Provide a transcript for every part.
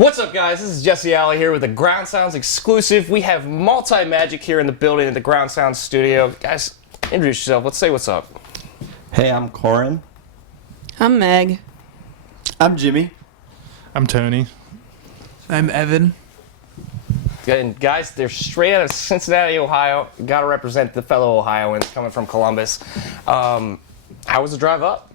What's up, guys? This is Jesse Alley here with the GroundSounds exclusive. We have Multimagic here in the building at the GroundSounds studio. Guys, introduce yourself. Let's say what's up. Hey, I'm Corin. I'm Meg. I'm Jimmy. I'm Tony. I'm Evan. And guys, they're straight out of Cincinnati, Ohio. Got to represent the fellow Ohioans coming from Columbus. How was the drive up?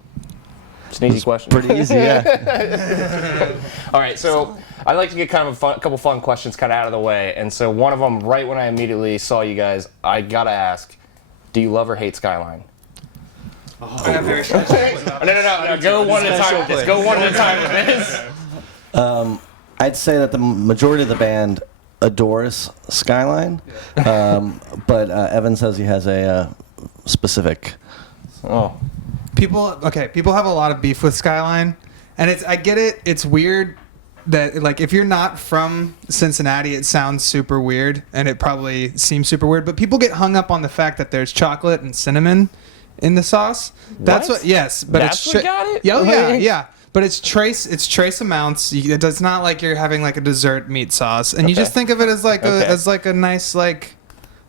It's an easy question. Pretty easy, yeah. All right, so I'd like to get kind of a couple fun questions kind of out of the way. And so one of them, right when I immediately saw you guys, I got to ask, do you love or hate Skyline? Oh. I have very strong feelings about No. Go one at a time with this. Go one at a time with this. I'd say that the majority of the band adores Skyline, but Evan says he has a specific. Oh. People have a lot of beef with Skyline, and I get it. It's weird that, like, if you're not from Cincinnati, it sounds super weird, and it probably seems super weird. But people get hung up on the fact that there's chocolate and cinnamon in the sauce. That's what. Yes, but that's what got it. Yeah. But it's trace amounts. It's not like you're having like a dessert meat sauce, and you just think of it as like a nice like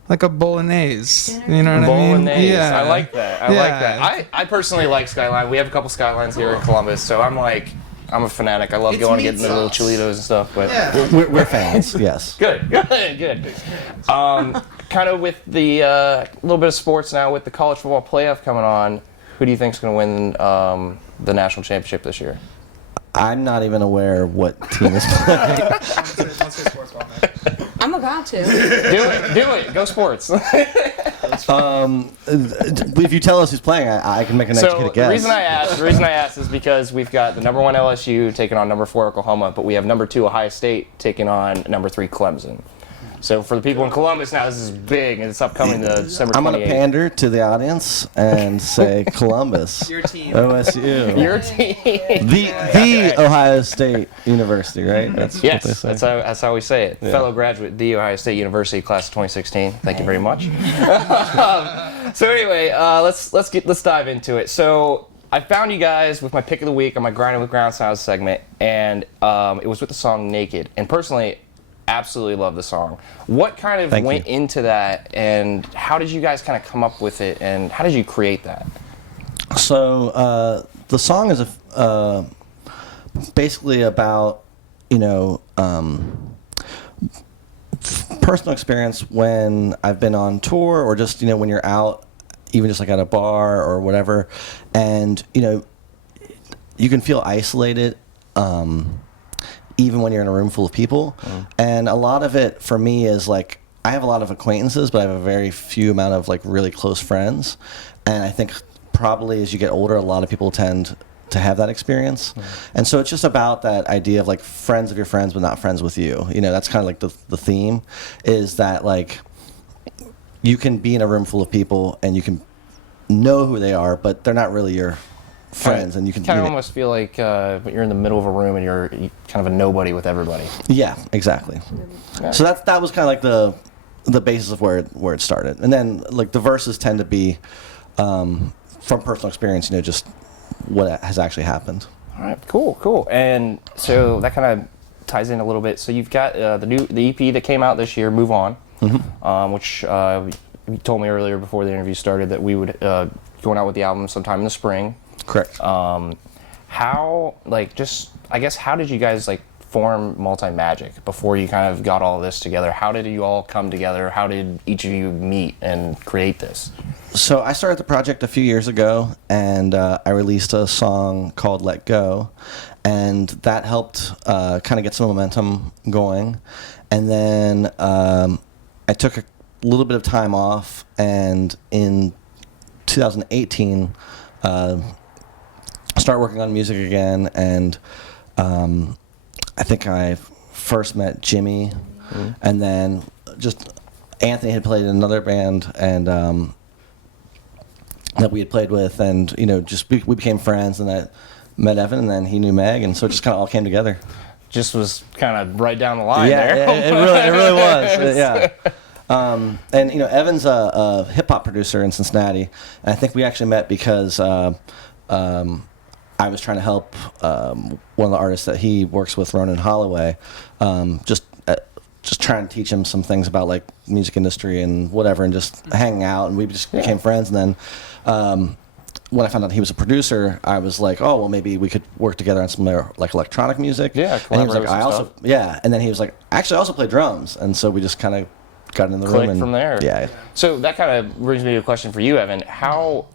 a bolognese. You know what I mean? Bolognese. Yeah. I like that. I like that. I personally like Skyline. We have a couple Skylines here in Columbus, so I'm a fanatic. I love going and getting the little Cholitos and stuff. But We're fans, yes. Good. Kind of with the little bit of sports now, with the college football playoff coming on, who do you think is going to win the national championship this year? I'm not even aware what team is playing. I'm about to. Do it. Go sports. If you tell us who's playing, I can make an educated guess. The reason I asked is because we've got the number 1 LSU taking on number 4 Oklahoma, but we have number 2 Ohio State taking on number 3 Clemson. So for the people in Columbus now, this is big, and it's upcoming to December 28th. I'm going to pander to the audience and say Columbus. Your team. OSU. Your team. The Ohio State University, right? That's Yes, what they say. that's how we say it. Yeah. Fellow graduate, The Ohio State University, class of 2016. Thank you very much. So anyway, let's dive into it. So I found you guys with my pick of the week on my Grinding with GroundSounds segment, and it was with the song "Naked." And personally, absolutely love the song. What kind of went into that, and how did you guys kind of come up with it, and how did you create that? So the song is basically about, personal experience when I've been on tour, or just, when you're out, even just like at a bar or whatever, and, you can feel isolated, even when you're in a room full of people. And a lot of it for me is like, I have a lot of acquaintances, but I have a very few amount of like really close friends. And I think probably as you get older, a lot of people tend to have that experience. And so it's just about that idea of like friends of your friends, but not friends with you. That's kind of like the theme, is that like you can be in a room full of people and you can know who they are, but they're not really your friends, and you can kind of almost feel like you're in the middle of a room and you're kind of a nobody with everybody. Yeah, exactly. Yeah. So that was kind of like the basis of where it started, and then like the verses tend to be from personal experience, just what has actually happened. All right, cool. And so that kind of ties in a little bit. So you've got the EP that came out this year, "Move On," which you told me earlier before the interview started that we would going out with the album sometime in the spring. Correct. How did you guys form Multimagic before you kind of got all this together? How did you all come together? How did each of you meet and create this? So I started the project a few years ago, and I released a song called "Let Go," and that helped kind of get some momentum going. And then I took a little bit of time off, and in 2018 start working on music again, and I think I first met Jimmy, and then just Anthony had played in another band, and that we had played with, and we became friends, and I met Evan, and then he knew Meg, and so it just kind of all came together. Just was kind of right down the line there. Yeah, it really was. Yeah. And Evan's a hip hop producer in Cincinnati, and I think we actually met because I was trying to help one of the artists that he works with, Ronan Holloway, just trying to teach him some things about like music industry and whatever, and just hanging out, and we just became friends. And then when I found out he was a producer, I was like, oh well, maybe we could work together on some like electronic music. Yeah, and he was like, collaborate with some stuff. and then he was like, actually, I also play drums, and so we just kind of got in the room and from there. Yeah. So that kind of brings me to a question for you, Evan. How,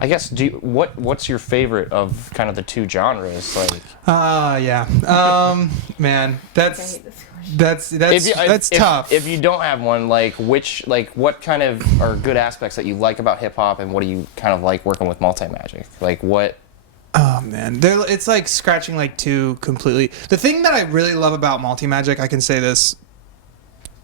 I guess, what's your favorite of kind of the two genres? Like, yeah. Man, that's tough. If you don't have one, like what kind of are good aspects that you like about hip hop, and what do you kind of like working with Multimagic? Like what? Oh man, it's like scratching like two completely. The thing that I really love about Multimagic, I can say this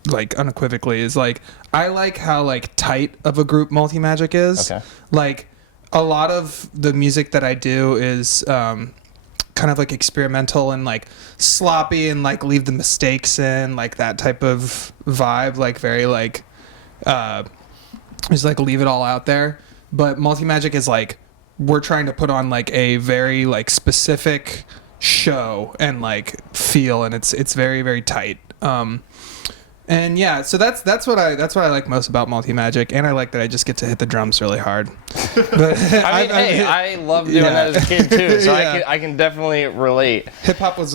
like unequivocally, is like I like how like tight of a group Multimagic is. Okay. Like a lot of the music that I do is kind of like experimental and like sloppy and like leave the mistakes in, like that type of vibe, like very like just like leave it all out there. But Multimagic is like we're trying to put on like a very like specific show and like feel, and it's very, very tight. And yeah, so that's what I like most about Multimagic, and I like that I just get to hit the drums really hard. But I love doing that as a kid too, so I can definitely relate. Hip hop was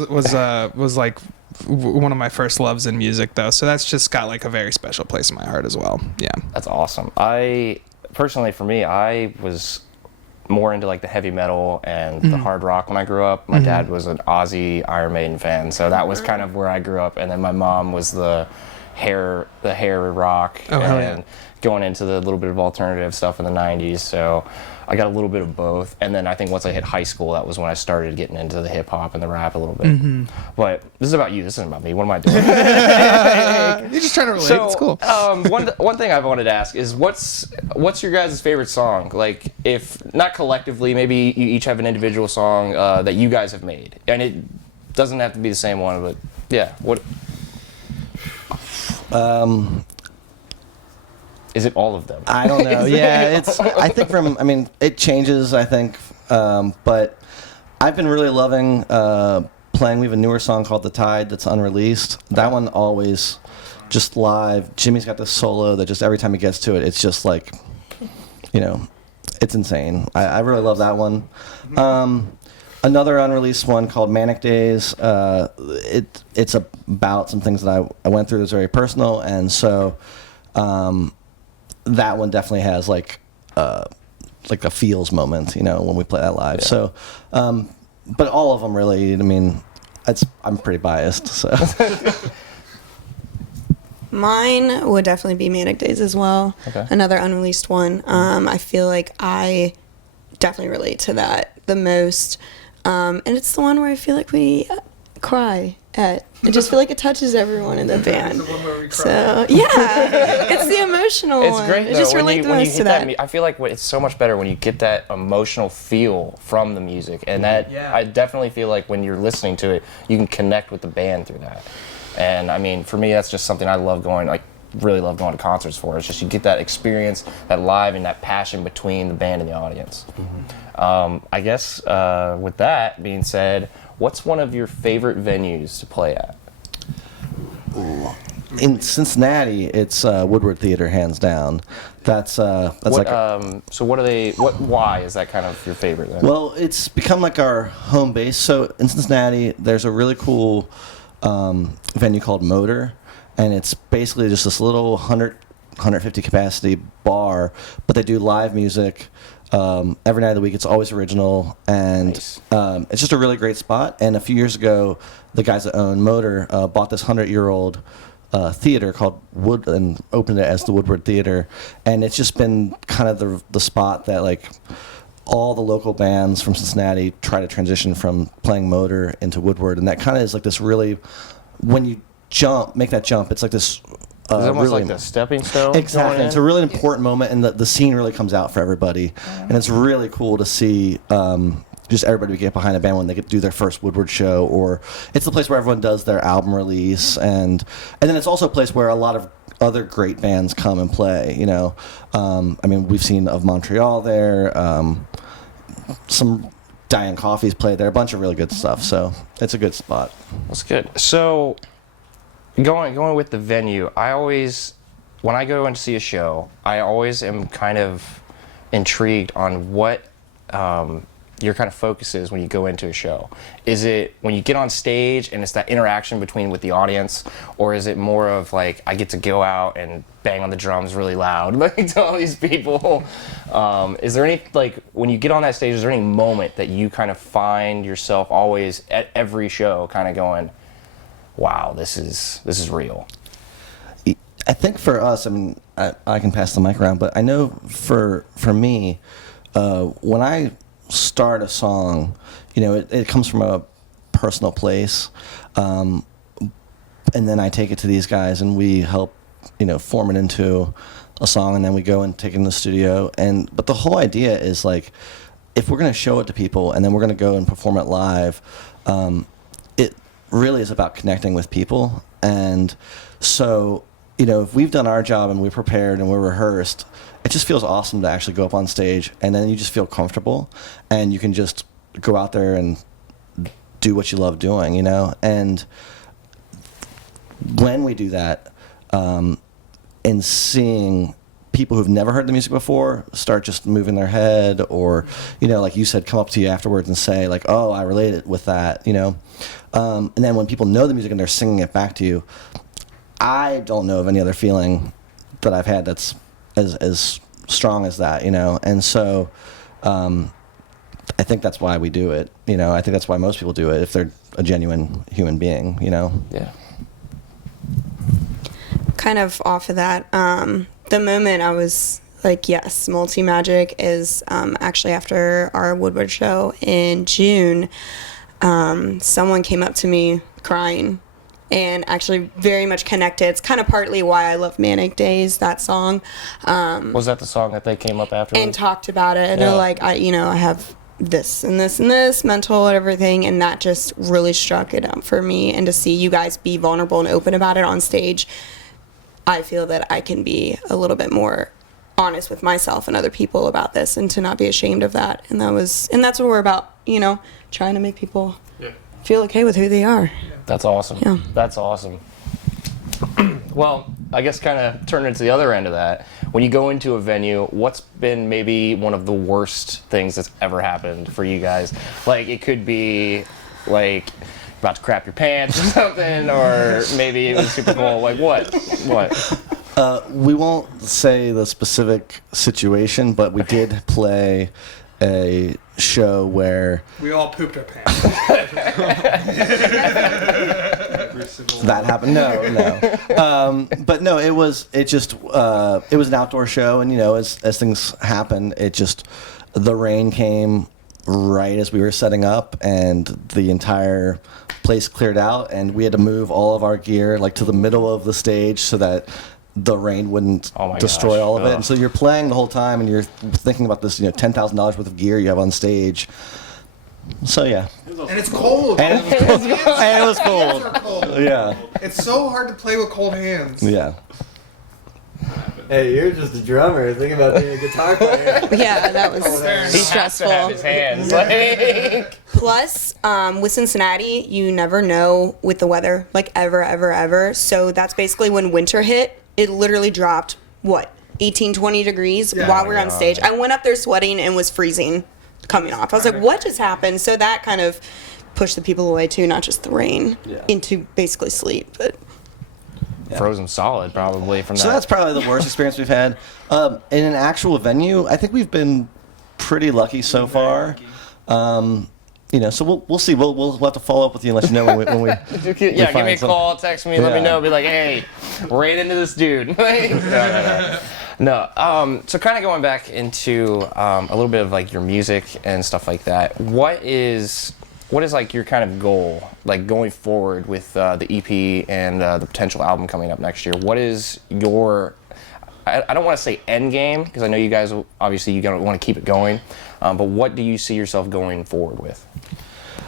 like one of my first loves in music though, so that's just got like a very special place in my heart as well. Yeah, that's awesome. I personally, for me, I was more into like the heavy metal and the hard rock when I grew up. My dad was an Ozzy Iron Maiden fan, so that was kind of where I grew up. And then my mom was the hair rock and going into the little bit of alternative stuff in the 90s. So I got a little bit of both. And then I think once I hit high school, that was when I started getting into the hip hop and the rap a little bit. But this is about you. This isn't about me. What am I doing? You're just trying to relate. So, it's cool. One thing I wanted to ask is what's your guys' favorite song? Like, if not collectively, maybe you each have an individual song that you guys have made, and it doesn't have to be the same one, but yeah, what? Is it all of them? I don't know. Yeah, I think it changes, I think. But I've been really loving playing. We have a newer song called The Tide that's unreleased. That one always just live. Jimmy's got this solo that just every time he gets to it, it's just like, it's insane. I really love that one. Another unreleased one called Manic Days. It's about some things that I went through that's very personal, and so that one definitely has like a feels moment, when we play that live. Yeah. So, but all of them really. I mean, I'm pretty biased. So. Mine would definitely be Manic Days as well. Okay. Another unreleased one. I feel like I definitely relate to that the most. And it's the one where I feel like we cry at. I just feel like it touches everyone in the band. The one where we cry. So yeah, it's the emotional one. It's great though. I just relate the most to that. I feel like it's so much better when you get that emotional feel from the music, and that I definitely feel like when you're listening to it, you can connect with the band through that. And I mean, for me, that's just something I love really love going to concerts for. It's just you get that experience, that live, and that passion between the band and the audience. I guess with that being said, what's one of your favorite venues to play at? In Cincinnati, it's Woodward Theater, hands down. That's like. So what are they? Why is that kind of your favorite then? Well, it's become like our home base. So in Cincinnati, there's a really cool venue called Motor, and it's basically just this little 150 capacity bar, but they do live music. Every night of the week, it's always original, and Nice. It's just a really great spot. And a few years ago, the guys that own Motor bought this 100-year-old theater called Wood and opened it as the Woodward Theater, and it's just been kind of the spot that like all the local bands from Cincinnati try to transition from playing Motor into Woodward, and that kind of is like this really, when you make that jump, it's like this. It's almost really, like the stepping stone. exactly. It's a really important moment, and the scene really comes out for everybody, and it's really cool to see just everybody get behind a band when they get to do their first Woodward show, or it's the place where everyone does their album release, and then it's also a place where a lot of other great bands come and play. I mean, we've seen Of Montreal there, some Diane Coffee's played there. A bunch of really good stuff. So it's a good spot. That's good. So going with the venue, I always, when I go and see a show, I always am kind of intrigued on what your kind of focus is when you go into a show. Is it when you get on stage and it's that interaction with the audience, or is it more of like I get to go out and bang on the drums really loud like to all these people? Is there any, like, when you get on that stage, is there any moment that you kind of find yourself always at every show kind of going, wow, this is real? I think for us, I mean, I can pass the mic around, but I know for me, when I start a song, you know, it comes from a personal place, and then I take it to these guys and we help, you know, form it into a song, and then we go and take it in the studio. But the whole idea is, like, if we're going to show it to people and then we're going to go and perform it live, it really is about connecting with people. And so, you know, if we've done our job and we're prepared and we're rehearsed, it just feels awesome to actually go up on stage, and then you just feel comfortable and you can just go out there and do what you love doing, you know? And when we do that, and seeing people who've never heard the music before start just moving their head, or, you know, like you said, come up to you afterwards and say, like, oh, I related with that, you know? And then when people know the music and they're singing it back to you, I don't know of any other feeling that I've had that's as strong as that, you know? And so I think that's why we do it, you know? I think that's why most people do it, if they're a genuine human being, you know? Yeah. Kind of off of that, the moment I was like, yes, Multimagic is actually after our Woodward show in June, someone came up to me crying and actually very much connected. It's kind of partly why I love Manic Days, that song. Was that the song that they came up after? And talked about it. And Yeah. they're like, I have this and this and this mental and everything, and that just really struck it up for me. And to see you guys be vulnerable and open about it on stage, I feel that I can be a little bit more honest with myself and other people about this, and to not be ashamed of that. And that's what we're about, you know, trying to make people feel okay with who they are. That's awesome. Yeah. That's awesome. Well, I guess kind of turning it to the other end of that, when you go into a venue, what's been maybe one of the worst things that's ever happened for you guys? Like, it could be like about to crap your pants or something, or maybe it was super cool. Like, what? We won't say the specific situation, but we did play a show where We all pooped our pants. that happened. No. But no, it was an outdoor show, and, you know, as things happen, the rain came right as we were setting up, and the entire place cleared out, and we had to move all of our gear, like, to the middle of the stage so that the rain wouldn't destroy all of it. Ugh. And so you're playing the whole time, and you're thinking about this, you know, $10,000 worth of gear you have on stage. So yeah, And it's cold. and it was cold. Hands are cold. Yeah, It's so hard to play with cold hands. yeah. Hey, you're just a drummer. Think about being a guitar player. Yeah, that was He has to stressful. have his hands. Like, Plus, with Cincinnati, you never know with the weather, like, ever. So that's basically when winter hit, it literally dropped, 18, 20 degrees while we were on stage. I went up there sweating and was freezing coming off. I was like, what just happened? So that kind of pushed the people away too, not just the rain, into basically sleep. But frozen solid, probably, from that. So that's probably the worst experience we've had. In an actual venue, I think we've been pretty lucky so far. You know, so we'll see. We'll have to follow up with you and let you know when we give me a call, text me, let me know, be like, hey, right into this dude. No. So kind of going back into a little bit of, like, your music and stuff like that. What is like your kind of goal, like, going forward with the EP and the potential album coming up next year? What is your, I don't want to say end game, because I know you guys obviously you want to keep it going, but what do you see yourself going forward with?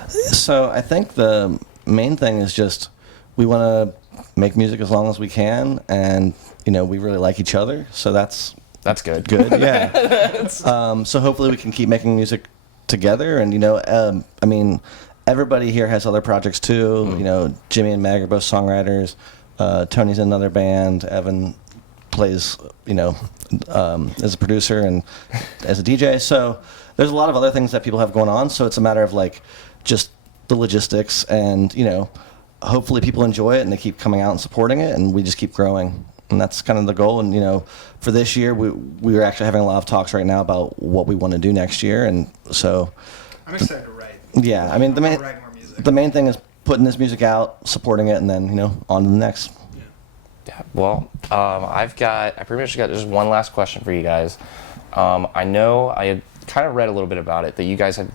So I think the main thing is just we want to make music as long as we can, and, you know, we really like each other, so that's good. Good, yeah. So hopefully we can keep making music together. And I mean, everybody here has other projects too. Jimmy and Meg are both songwriters. Tony's in another band. Evan plays, as a producer and as a DJ. So there's a lot of other things that people have going on. So it's a matter of like just the logistics, and hopefully people enjoy it and they keep coming out and supporting it, and we just keep growing. And that's kind of the goal. And for this year, we are actually having a lot of talks right now about what we want to do next year. And so I'm excited to write. Yeah, I mean the main thing is putting this music out, supporting it, and then on to the next. Yeah. Well, I pretty much got just one last question for you guys. I know I had kind of read a little bit about it, that you guys had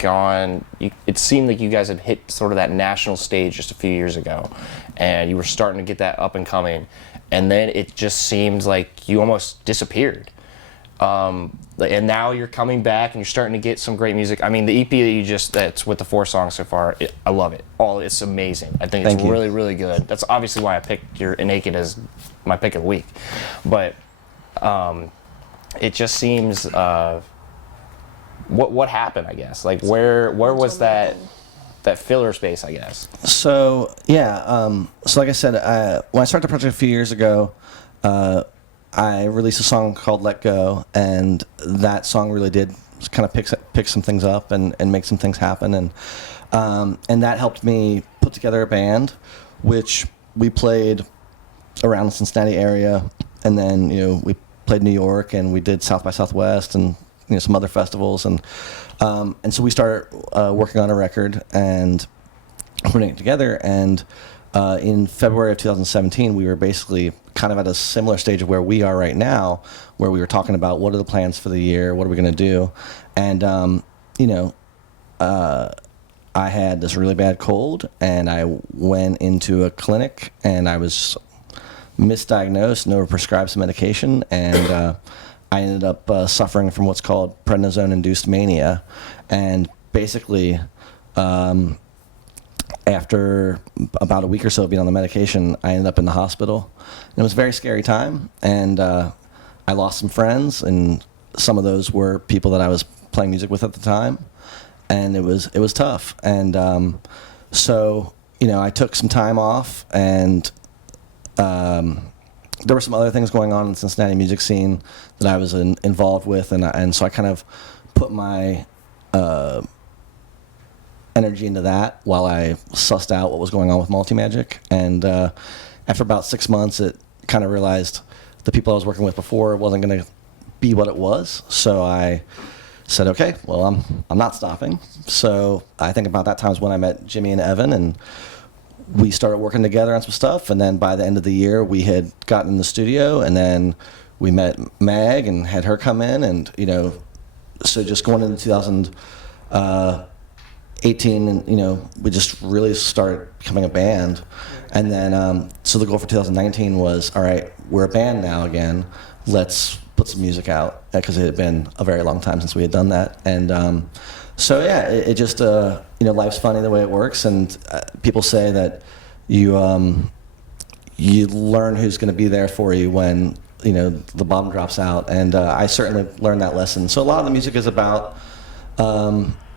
it seemed like you guys had hit sort of that national stage just a few years ago, and you were starting to get that up and coming, and then it just seems like you almost disappeared. And now you're coming back and you're starting to get some great music. I mean, the EP that's with the 4 songs so far, I love it. It's amazing. I think it's really, really good. That's obviously why I picked your Naked as my pick of the week. But it just seems, what happened, I guess? Like, where was that filler space, I guess? So, yeah. So like I said, when I started the project a few years ago, I released a song called Let Go, and that song really did kind of pick some things up and make some things happen. And that helped me put together a band, which we played around the Cincinnati area. And then, we played New York, and we did South by Southwest and some other festivals. And so we started working on a record and putting it together. And in February of 2017, we were basically kind of at a similar stage of where we are right now, where we were talking about what are the plans for the year, what are we going to do. And, I had this really bad cold, and I went into a clinic, and I was misdiagnosed and overprescribed some medication, and I ended up suffering from what's called prednisone-induced mania. And basically, after about a week or so of being on the medication, I ended up in the hospital. And it was a very scary time, and I lost some friends, and some of those were people that I was playing music with at the time, and it was tough. And so I took some time off, and there were some other things going on in the Cincinnati music scene that I was involved with, and so I kind of put my energy into that while I sussed out what was going on with Multimagic. And after about 6 months, it kind of realized the people I was working with before wasn't going to be what it was. So I said, okay, well, I'm not stopping. So I think about that time is when I met Jimmy and Evan, and we started working together on some stuff. And then by the end of the year, we had gotten in the studio, and then we met Meg and had her come in, and so just going into 2018, and we just really started becoming a band. And then so the goal for 2019 was, all right, we're a band now again, let's put some music out, because it had been a very long time since we had done that. And so yeah, it just life's funny the way it works, and people say that you learn who's going to be there for you when the bottom drops out. And I certainly learned that lesson. So a lot of the music is about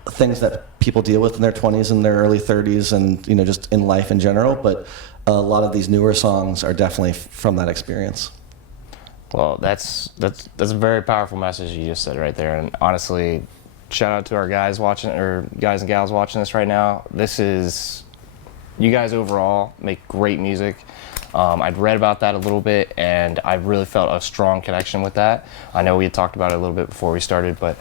things that people deal with in their 20s and their early 30s, and just in life in general. But a lot of these newer songs are definitely from that experience. Well, that's a very powerful message you just said right there. And honestly, shout out to our guys watching, or guys and gals watching this right now. You guys overall make great music. I'd read about that a little bit, and I really felt a strong connection with that. I know we had talked about it a little bit before we started, but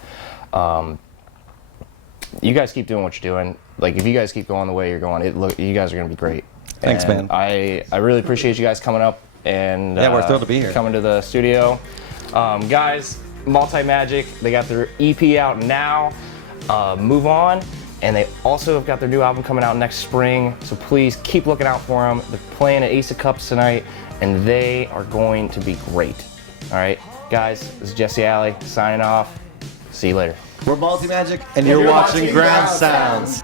you guys keep doing what you're doing. Like, if you guys keep going the way you're going, you guys are going to be great. Thanks, and man. I really appreciate you guys coming up, and yeah, we're thrilled to be here. Coming to the studio. Guys, Multimagic, they got their EP out now. Move On. And they also have got their new album coming out next spring, so please keep looking out for them. They're playing at Ace of Cups tonight, and they are going to be great. All right, guys, this is Jesse Alley signing off. See you later. We're Multimagic, and you're watching GroundSounds.